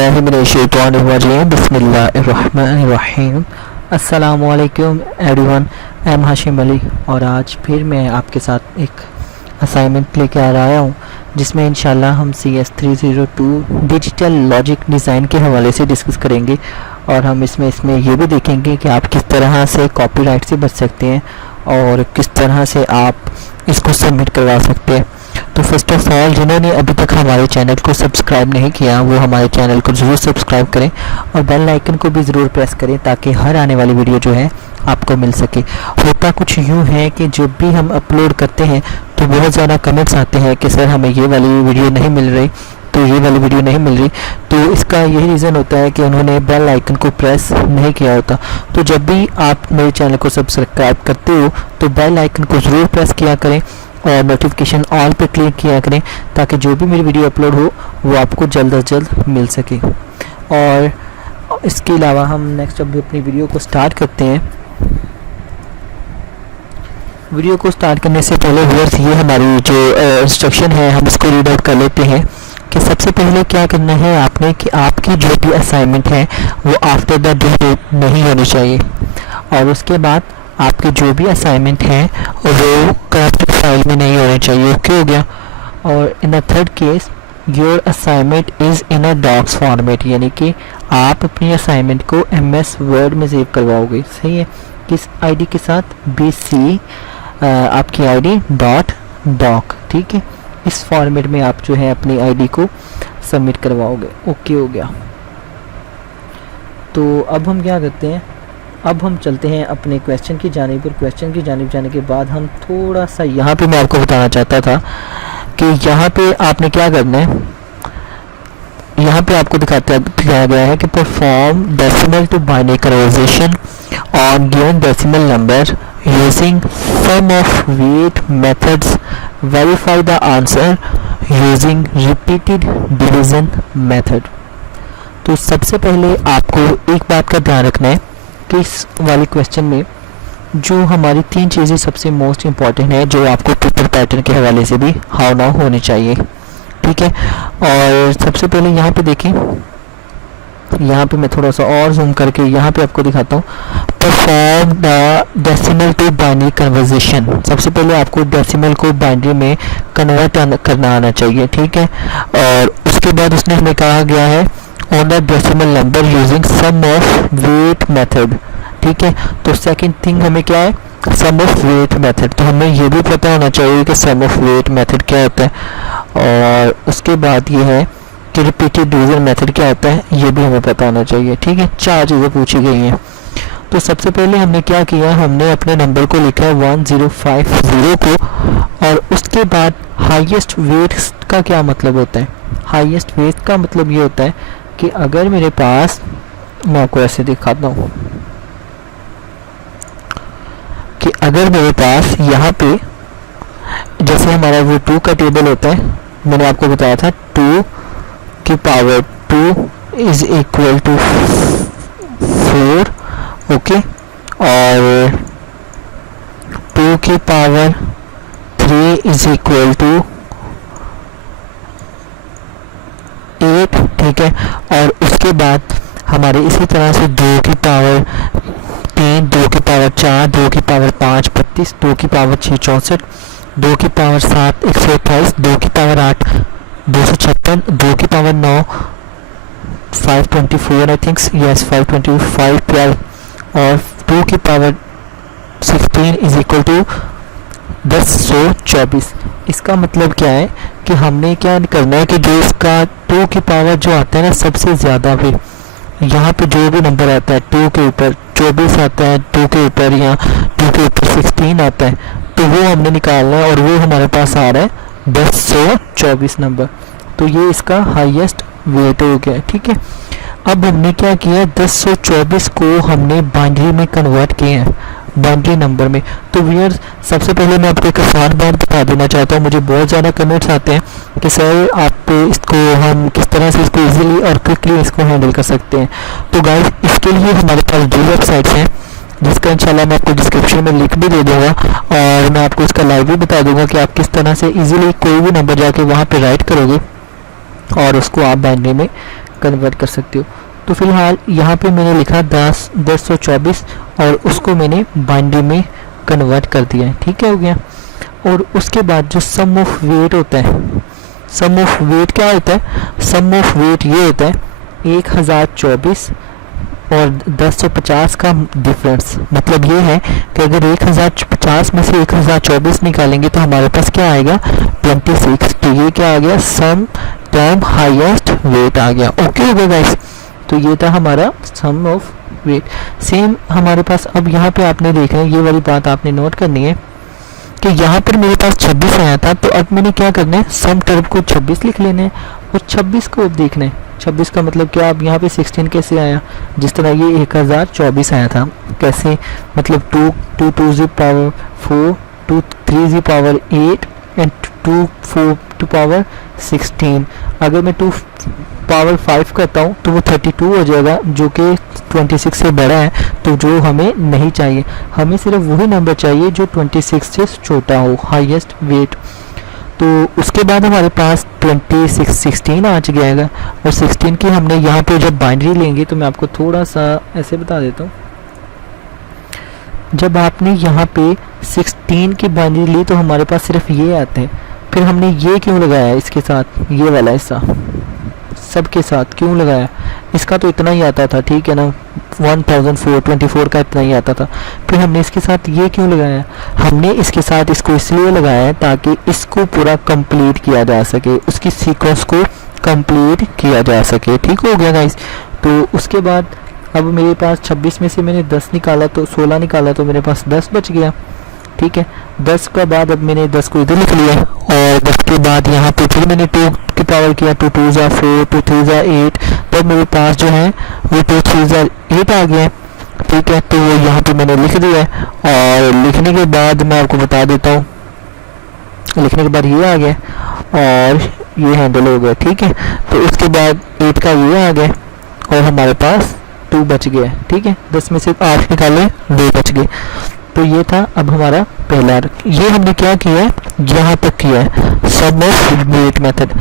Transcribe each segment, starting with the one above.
बिस्मिल्लाहिर्रहमानिर्रहीम बिस्मिल्लाहिर्रहमानिर्रहीम। अस्सलामुअलैकुम everyone, I am Hashim Ali और आज फिर मैं आपके साथ एक असाइनमेंट लेके आ रहा हूँ जिसमें इंशाल्लाह हम CS302 डिजिटल लॉजिक डिज़ाइन के हवाले से डिस्कस करेंगे और हम इसमें ये भी देखेंगे कि आप किस तरह से कॉपीराइट से बच सकते हैं और किस तरह से आप इसको सबमिट करवा सकते हैं। तो फर्स्ट ऑफ ऑल, जिन्होंने अभी तक हमारे चैनल को सब्सक्राइब नहीं किया वो हमारे चैनल को ज़रूर सब्सक्राइब करें और बेल आइकन को भी ज़रूर प्रेस करें ताकि हर आने वाली वीडियो जो है आपको मिल सके। होता कुछ यूँ है कि जब भी हम अपलोड करते हैं तो बहुत ज़्यादा कमेंट्स आते हैं कि सर हमें ये वाली वीडियो नहीं मिल रही, तो ये वाली वीडियो नहीं मिल रही। तो इसका यही रीज़न होता है कि उन्होंने बेल आइकन को प्रेस नहीं किया होता। तो जब भी आप मेरे चैनल को सब्सक्राइब करते हो तो बेल आइकन को ज़रूर प्रेस किया करें और नोटिफिकेशन ऑल पे क्लिक किया करें ताकि जो भी मेरी वीडियो अपलोड हो वो आपको जल्द अज जल्द मिल सके। और इसके अलावा हम नेक्स्ट अभी अपनी वीडियो को स्टार्ट करते हैं। वीडियो को स्टार्ट करने से पहले व्यूअर्स, ये हमारी जो इंस्ट्रक्शन है हम इसको रीड आउट कर लेते हैं कि सबसे पहले क्या करना है आपने कि आपकी जो भी असाइनमेंट है वो आफ्टर द ड्यू डेट नहीं होनी चाहिए और उसके बाद आपके जो भी असाइनमेंट हैं वो करप्ट फाइल में नहीं होने चाहिए। ओके हो गया। और in the third case your assignment is in a docx format, यानी कि आप अपनी असाइनमेंट को MS वर्ड में सेव करवाओगे। सही है। किस आईडी के साथ? BC आपकी ID .doc। ठीक है, इस फॉर्मेट में आप जो है अपनी आईडी को सबमिट करवाओगे। ओके हो गया। तो अब हम क्या करते हैं, अब हम चलते हैं अपने क्वेश्चन की जानिब। और क्वेश्चन की जानिब जाने के बाद हम थोड़ा सा यहाँ पे मैं आपको बताना चाहता था कि यहाँ पे आपने क्या करना है। यहाँ पे आपको दिखाया गया है कि perform decimal to binary conversion on given decimal number using sum of weight methods, verify the answer using repeated division method. तो सबसे पहले आपको एक बात का ध्यान रखना है कि इस वाले क्वेश्चन में जो हमारी तीन चीज़ें सबसे मोस्ट इम्पॉर्टेंट है जो आपको पेपर पैटर्न के हवाले से भी हाउ नाउ होनी चाहिए। ठीक है। और सबसे पहले यहाँ पे देखें, यहाँ पे मैं थोड़ा सा और जूम करके यहाँ पे आपको दिखाता हूँ। Perform the decimal to binary conversion, सबसे पहले आपको डेसिमल को बाइनरी में कन्वर्ट करना आना चाहिए। ठीक है। और उसके बाद उसने हमें कहा गया है on the decimal number using sum of weight method. ठीक है। तो सेकंड थिंग हमें क्या है, सम ऑफ वेट मेथड। तो हमें ये भी पता होना चाहिए कि सम ऑफ वेट मेथड क्या होता है। और उसके बाद ये है कि रिपीटेड डिवीजन मेथड क्या होता है, ये भी हमें पता होना चाहिए। ठीक है। चार चीज़ें पूछी गई हैं। तो सबसे पहले हमने क्या किया, हमने अपने नंबर को लिखा है 1050 को और उसके बाद हाईएस्ट वेट का क्या मतलब होता है। हाईएस्ट वेट का मतलब ये होता है कि अगर मेरे पास, मैं आपको ऐसे दिखाता हूँ कि अगर मेरे पास यहाँ पे जैसे हमारा वो 2 का टेबल होता है, मैंने आपको बताया था 2 की power 2 is equal to 4। Okay. और 2 की पावर 3 इज इक्वल टू 8। ठीक है। और उसके बाद हमारे इसी तरह से 2 की पावर 3, 2 की पावर 4, 2 की पावर 5 32, 2 की पावर 6 64, 2 की पावर 7 128, 2 की पावर 8 256, 2 की पावर 9 524 आई थिंक, यस 525 12 और 2 की पावर 16 इज इक्वल टू 1024। इसका मतलब क्या है कि हमने क्या करना है कि जो इसका 2 की पावर जो आता है ना सबसे ज़्यादा भी, यहाँ पे जो भी नंबर आता है 2 के ऊपर 24 आता है, 2 के ऊपर या 2 के ऊपर 16 आता है, तो वो हमने निकालना है और वो हमारे पास आ रहा है 1024 नंबर। तो ये इसका हाईएस्ट वेट हो गया। ठीक है। अब हमने क्या किया, 1024 को हमने बाइनरी में कन्वर्ट किया है, बाइनरी नंबर में। तो व्यूअर्स, सबसे पहले मैं आपको एक आसान बात बता देना चाहता हूँ। मुझे बहुत ज़्यादा कमेंट्स आते हैं कि सर आप इसको हम किस तरह से इसको इजीली और क्विकली इसको हैंडल कर सकते हैं। तो गाइस, इसके लिए हमारे पास 2 वेबसाइट्स हैं जिसका इंशाल्लाह मैं आपको डिस्क्रिप्शन में लिंक भी दे दूँगा और मैं आपको इसका लाइव भी बता दूँगा कि आप किस तरह से इजीली कोई भी नंबर जाके वहाँ पे राइट करोगे और उसको आप बाइनरी में कन्वर्ट कर सकते हो। तो फिलहाल यहाँ पे मैंने लिखा 1024 और उसको मैंने बाइनरी में कन्वर्ट कर दिया है, ठीक है, हो गया। और उसके बाद जो सम ऑफ वेट होता है, सम ऑफ वेट क्या होता है, सम ऑफ वेट ये होता है 1024 और 1050 का डिफरेंस। मतलब ये है कि अगर 1050 में से 1024 निकालेंगे तो हमारे पास क्या आएगा 26। तो ये क्या आ गया, सम टाइम हाईएस्ट वेट आ गया। ओके हो गया गाइस। तो ये था हमारा सम ऑफ वेट। सेम हमारे पास अब यहाँ पे आपने देखना है, ये वाली बात आपने नोट करनी है कि यहाँ पर मेरे पास 26 आया था, तो अब मैंने क्या करना है, सम टर्म को 26 लिख लेना है और 26 को अब देखना है। 26 का मतलब क्या, अब यहाँ पे 16 कैसे आया, जिस तरह ये 1024 आया था कैसे, मतलब 2 2 जी पावर 4 2 3 जी पावर 8 एंड 2 4 टू पावर 16। अगर मैं 2 पावर 5 करता हूँ तो वो 32 हो जाएगा, जो कि 26 से बड़ा है, तो जो हमें नहीं चाहिए। हमें सिर्फ वही नंबर चाहिए जो 26 से छोटा हो, हाईएस्ट वेट। तो उसके बाद हमारे पास 16 आ जाएगा। और 16 की हमने यहाँ पे जब बाइनरी लेंगे तो मैं आपको थोड़ा सा ऐसे बता देता हूँ। जब आपने यहाँ पे 16 की बाइनरी ली तो हमारे पास सिर्फ ये आते हैं। फिर हमने ये क्यों लगाया इसके साथ, ये वाला हिस्सा सबके साथ क्यों लगाया, इसका तो इतना ही आता था, ठीक है ना, 1424 का इतना ही आता था। फिर हमने इसके साथ ये क्यों लगाया, हमने इसके साथ इसको इसलिए लगाया है ताकि इसको पूरा कंप्लीट किया जा सके, उसकी सीक्वेंस को कंप्लीट किया जा सके। ठीक हो गया गाइस। तो उसके बाद अब मेरे पास 26 में से मैंने 10 निकाला तो 16 निकाला तो मेरे पास 10 बच गया, ठीक है। 10 का बाद अब मैंने 10 को इधर लिख लिया और 10 के बाद यहाँ पे फिर मैंने 2 की पावर किया, 2 2 जा 4 2 3 जा 8, तब मेरे पास जो है वो 2 3 जा 8 आ गया, ठीक है। तो वो यहाँ पे मैंने लिख दिया है और लिखने के बाद मैं आपको बता देता हूँ, लिखने के बाद ये आ गया और ये हैंडल हो गया, ठीक है। तो उसके बाद 8 का ये आ गया और हमारे पास 2 बच गया, ठीक है। 10 में से 8 निकाले, 2 बच गए। तो ये था अब हमारा पहला, ये हमने क्या किया है, यहाँ तक किया है सम ऑफ वेट मेथड।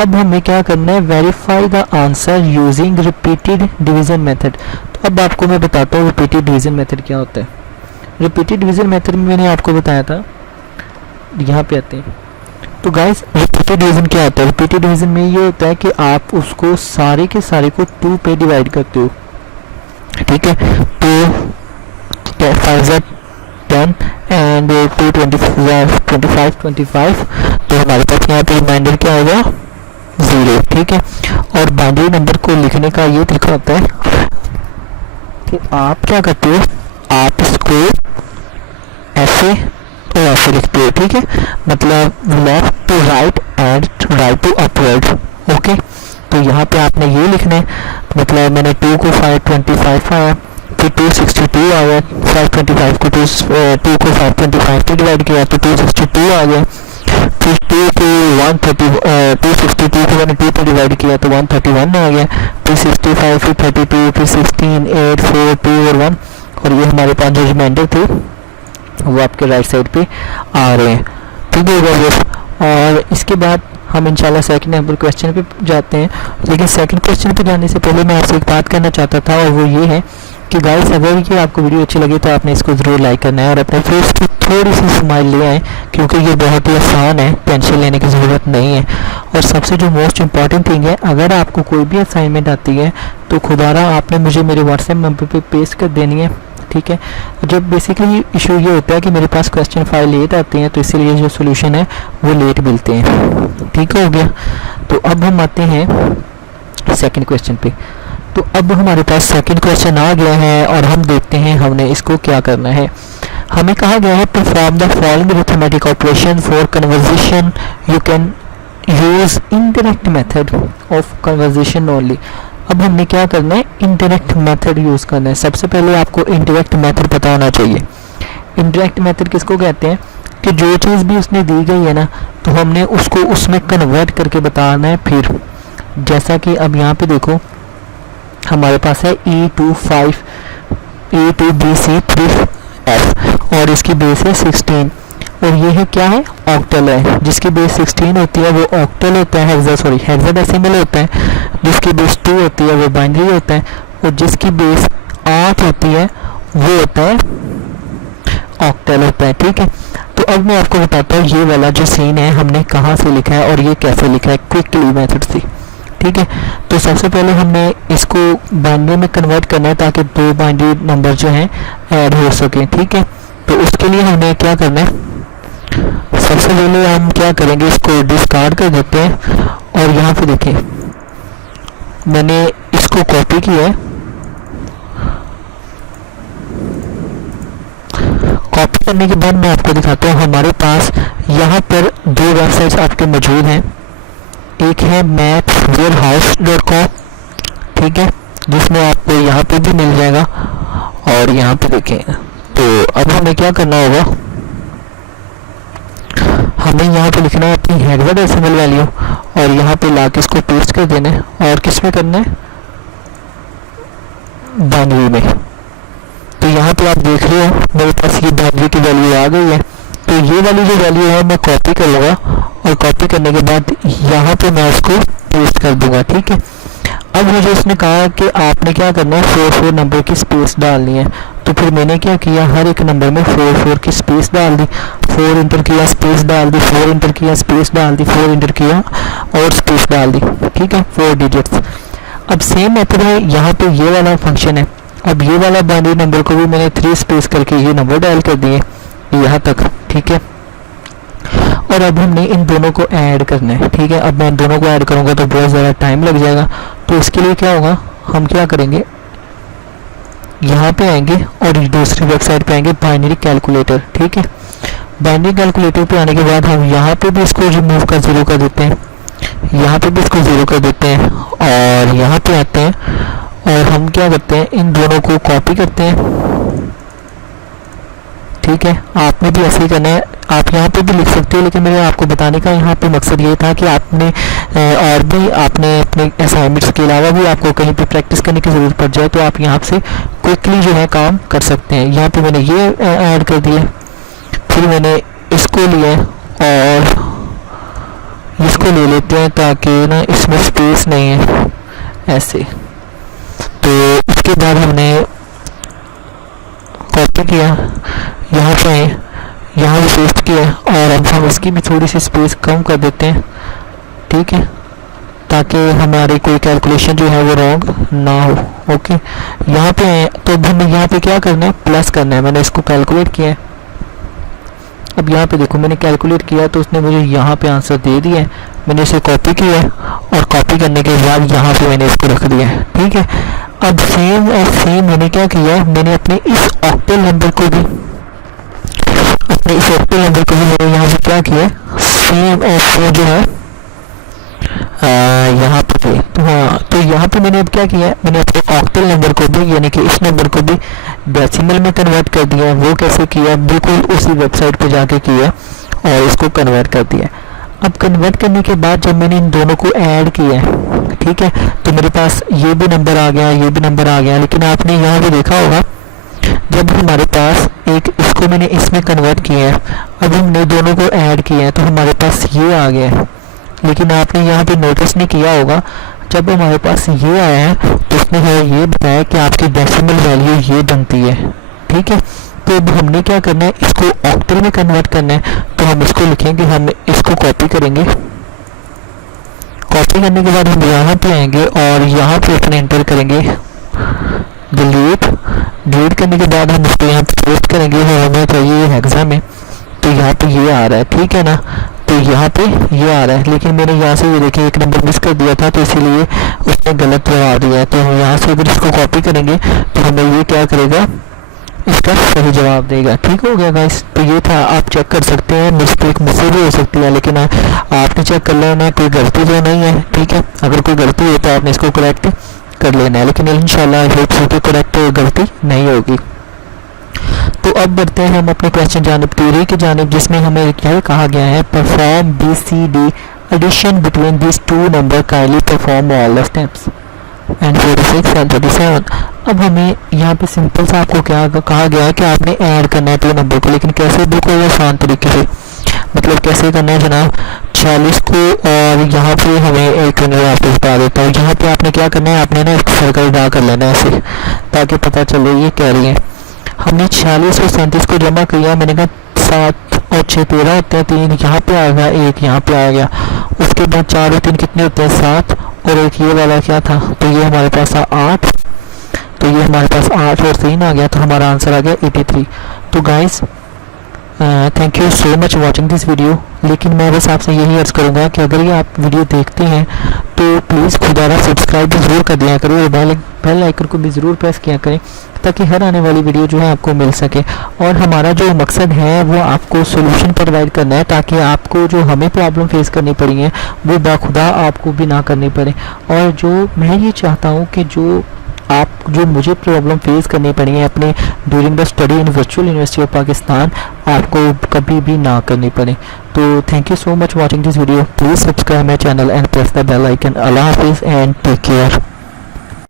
अब हमें क्या करना है, verify the answer using repeated division method. तो अब आपको मैं बताता हूँ रिपीटेड डिवीजन मेथड क्या होता है। रिपीटेड डिवीजन मेथड में मैंने आपको बताया था, यहाँ पे आते हैं। तो गाइस रिपीटेड डिवीजन क्या होता है, रिपीटेड डिवीजन में ये होता है कि आप उसको सारे के सारे को 2 पे डिवाइड करते हो, ठीक है। तो 5 10 एंड 2 25 तो हमारे पास यहाँ पे रिमाइंडर क्या होगा 0, ठीक है। और बाइनरी नंबर को लिखने का ये तरीका होता है कि आप क्या करते हो, आप इसको ऐसे तो ऐसे लिखते हो, ठीक है, मतलब left to right and right to upward. Okay, तो यहाँ पे आपने ये लिखना है, मतलब मैंने 2 को 525 आया, फिर 262 आ गया, 525 को 2 को 525 पे डिवाइड किया तो 262 आ गया, फिर 2 को 262 को मैंने 2 पे डिवाइड किया तो 131 आ गया, फिर 65 फिर 32 फिर 16 8 4 2 और 1, और ये हमारे पास जो रिमाइंडर थे वो आपके राइट साइड पे आ रहे हैं, ठीक है। और इसके बाद हम इंशाल्लाह सेकंड नंबर क्वेश्चन पे जाते हैं। लेकिन सेकंड क्वेश्चन पे जाने से पहले मैं आपसे एक बात करना चाहता था, और वो ये है कि गाइस अगर ये आपको वीडियो अच्छी लगे तो आपने इसको ज़रूर लाइक करना है और अपने फेस पे थोड़ी सी स्माइल ले आए, क्योंकि ये बहुत ही आसान है, टेंशन लेने की ज़रूरत नहीं है। और सबसे जो मोस्ट इम्पॉर्टेंट थिंग है, अगर आपको कोई भी असाइनमेंट आती है तो खुदारा आपने मुझे मेरे व्हाट्सएप नंबर पे पेस्ट कर देनी है, ठीक है। जब बेसिकली इशू ये होता है कि मेरे पास क्वेश्चन फाइल लेट आते हैं तो इसीलिए जो सोल्यूशन है वो लेट मिलते हैं, ठीक हो गया। तो अब हम आते हैं सेकंड क्वेश्चन पे। तो अब हमारे पास सेकंड क्वेश्चन आ गया है और हम देखते हैं हमने इसको क्या करना है। हमें कहा गया है perform the following arithmetic operation for conversation, you can use indirect method of conversation only. अब हमने क्या करना है, इनडायरेक्ट मेथड यूज़ करना है। सबसे पहले आपको इनडायरेक्ट मेथड पता होना चाहिए। इनडायरेक्ट मेथड किसको कहते हैं कि जो चीज़ भी उसने दी गई है ना, तो हमने उसको उसमें कन्वर्ट करके बताना है। फिर जैसा कि अब यहाँ पे देखो हमारे पास है E25 A2BC3F और इसकी बेस है 16। और ये है क्या है, ऑक्टल है, जिसकी बेस 16 होती है वो ऑक्टल होता है, हेक्साडेसिमल होता है, जिसकी बेस 2 होती है वो बाइनरी होता है, और जिसकी बेस 8 होती है वो होता है ऑक्टल होता है। ठीक है, तो अब मैं आपको बताता हूँ ये वाला जो सीन है हमने कहाँ से लिखा है और ये कैसे लिखा है क्विकली मेथड से। ठीक है, तो सबसे पहले हमने इसको बाइनरी में कन्वर्ट करना है ताकि दो बाइनरी नंबर जो हैं ऐड हो सके। ठीक है, तो उसके लिए हमें क्या करना है, सबसे पहले हम क्या करेंगे, इसको डिस्कार्ड कर देते हैं और यहाँ पे देखें मैंने इसको कॉपी किया है। कॉपी करने के बाद मैं आपको दिखाता हूँ हमारे पास यहाँ पर दो वेबसाइट्स आपके मौजूद हैं। एक है mathwarehouse.com, ठीक है, जिसमें आपको यहाँ पे भी मिल जाएगा, और यहाँ पे देखें। तो अब हमें क्या करना होगा, हमें यहाँ पे लिखना है अपनी हेक्साडेसिमल वैल्यू और यहाँ पे ला के इसको पेस्ट कर देना है, और किस में करना है, बाइनरी में। तो यहाँ पे आप देख रहे हो मेरे पास ये बाइनरी की वैल्यू आ गई है। तो ये वाली जो वैल्यू है मैं कॉपी कर लूँगा और कॉपी करने के बाद यहाँ पे मैं उसको पेस्ट कर दूंगा। ठीक है, अब मुझे उसने कहा कि आपने क्या करना है, 4 नंबर की स्पेस डालनी है। तो फिर मैंने क्या किया, हर एक नंबर में 4 की स्पेस डाल दी, 4 इंटर किया, स्पेस डाल दी, 4 इंटर किया, स्पेस डाल दी, 4 इंटर किया और स्पेस डाल दी। ठीक है, 4 डिजिट्स। अब सेम मेथड है, यहाँ पे ये वाला फंक्शन है। अब ये वाला बाइनरी नंबर को भी मैंने 3 स्पेस करके ये नंबर डायल कर दिए यहाँ तक। ठीक है, और अब हमने इन दोनों को ऐड करना है। ठीक है, अब मैं इन दोनों को ऐड करूँगा तो बहुत ज़्यादा टाइम लग जाएगा। तो इसके लिए क्या होगा, हम क्या करेंगे, यहाँ पे आएंगे और दूसरी वेबसाइट पे आएंगे बाइनरी कैलकुलेटर। ठीक है, बाइनरी कैलकुलेटर पे आने के बाद हम यहाँ पे भी इसको रिमूव का 0 कर देते हैं, यहाँ पे भी इसको 0 कर देते हैं, और यहाँ पे आते हैं और हम क्या करते हैं, इन दोनों को कॉपी करते हैं। ठीक है, आपने भी ऐसे ही करना है, आप यहाँ पे भी लिख सकते हो, लेकिन मेरे आपको बताने का यहाँ पे मकसद ये था कि आपने और भी आपने अपने असाइनमेंट्स के अलावा भी आपको कहीं पे प्रैक्टिस करने की ज़रूरत पड़ जाए तो आप यहाँ से क्विकली जो है काम कर सकते हैं। यहाँ पे मैंने ये ऐड कर दिया, फिर मैंने इसको लिया और इसको ले लेते हैं ताकि ना इसमें स्पेस नहीं है ऐसे। तो इसके बाद हमने कॉपी किया, यहाँ पे यहाँ भी पेस्ट किया, और अब हम इसकी भी थोड़ी सी स्पेस कम कर देते हैं। ठीक है, ताकि हमारी कोई कैलकुलेशन जो है वो रॉन्ग ना हो। ओके, यहाँ पे आए तो अब हमें यहाँ पे क्या करना है, प्लस करना है। मैंने इसको कैलकुलेट किया है। अब यहाँ पे देखो मैंने कैलकुलेट किया तो उसने मुझे यहाँ पे आंसर दे दिया है। मैंने इसे कॉपी किया है और कॉपी करने के बाद यहाँ पे मैंने इसको रख दिया है। ठीक है, अब सेम और सेम मैंने क्या किया है, मैंने अपने इस ऑक्टल नंबर को भी मैंने यहाँ पे क्या किया, सेम और सेम जो है यहाँ पे। तो हाँ, तो यहाँ पे मैंने अब क्या किया है, मैंने अपने ऑक्टल नंबर को भी यानी कि इस नंबर को भी डेसिमल में कन्वर्ट कर दिया। वो कैसे किया, बिल्कुल उसी वेबसाइट पे जाके किया और इसको कन्वर्ट कर दिया। अब कन्वर्ट करने के बाद जब मैंने इन दोनों को ऐड किया है, ठीक है, तो मेरे पास ये भी नंबर आ गया, ये भी नंबर आ गया। लेकिन आपने यहाँ पे देखा होगा जब हमारे पास एक इसको मैंने इसमें कन्वर्ट किया है, अब हमने दोनों को ऐड किया है तो हमारे पास ये आ गया है। लेकिन आपने यहाँ पे नोटिस नहीं किया होगा, जब हमारे पास ये आया है तो उसने ये बताया कि आपकी डेसिमल वैल्यू ये बनती है। ठीक है, तो अब हमने क्या करना है, इसको ऑक्टल में कन्वर्ट करना है। तो हम इसको लिखेंगे, हम इसको कॉपी करेंगे। कॉपी करने के बाद हम यहाँ पे आएंगे और यहाँ पे अपने एंटर करेंगे डिलीट करने के बाद हम इसको यहाँ पे पेस्ट करेंगे। हमें चाहिए हेक्सा में, तो यहाँ पे ये आ रहा है। ठीक है ना, तो यहाँ पे ये आ रहा है, लेकिन मैंने यहाँ से ये देखिए एक नंबर मिस कर दिया था तो इसीलिए उसने गलत जवाब दिया है। तो हम यहाँ से अगर इसको कॉपी करेंगे तो हमें ये क्या करेगा, इसका सही जवाब देगा। ठीक हो गया गाइस, तो ये था, आप चेक कर सकते हैं, मिस्टेक मुझसे भी हो सकती है लेकिन आपने चेक कर लेना कोई गलती तो नहीं है। ठीक है, अगर कोई गलती हो तो आपने इसको करेक्ट कर लेना है, लेकिन इंशाल्लाह होप सो कि करेक्ट गलती नहीं होगी। तो अब बढ़ते हैं हम अपने क्वेश्चन जानिब थ्योरी की जानिब, जिसमें हमें क्या कहा गया है, perform BCD addition between this two number, kindly perform all the steps and 46 and 37। अब हमें यहाँ पे सिंपल सा आपको क्या कहा गया है कि आपने ऐड करना है 2 नंबर को, लेकिन कैसे? बिल्कुल आसान तरीके से। मतलब कैसे करना है जनाब? 46 को, और यहाँ पे हमें एक मिनट आपको बता देता हूँ। यहाँ पे आपने क्या करना है, आपने ना एक सर्कल ड्रा कर लेना है ऐसे, ताकि पता चले ये कह रही है। हमने 46 और 37 को जमा किया, मैंने कहा 7 और 6 13 होते हैं, 3 यहाँ पे आ गया, 1 यहाँ पे आ गया। उसके बाद 4 और 3 कितने होते हैं? 7, और एक ये वाला क्या था, तो ये हमारे पास 8, तो ये हमारे पास 8 और 3 आ गया, तो हमारा आंसर आ गया 83। तो guys thank you so much watching this video. लेकिन मैं बस आपसे यही अर्ज़ करूँगा कि अगर ये आप वीडियो देखते हैं तो प्लीज़ खुदारा सब्सक्राइब भी ज़रूर कर दिया करो, और बेल आइकन को भी ज़रूर प्रेस किया करें, ताकि हर आने वाली वीडियो जो है आपको मिल सके। और हमारा जो मकसद है वो आपको सोल्यूशन प्रोवाइड करना है, ताकि आपको जो हमें प्रॉब्लम फेस करनी पड़ी है वो बाखुदा आपको भी ना करनी पड़े। और जो मैं ये चाहता हूँ कि जो मुझे प्रॉब्लम फेस करनी पड़ी है अपने during the study in virtual university of Pakistan, आपको कभी भी ना करनी पड़े। तो thank you so much watching this video. Please subscribe my channel and press the bell icon. अल्लाह हाफिज़ एंड टेक केयर।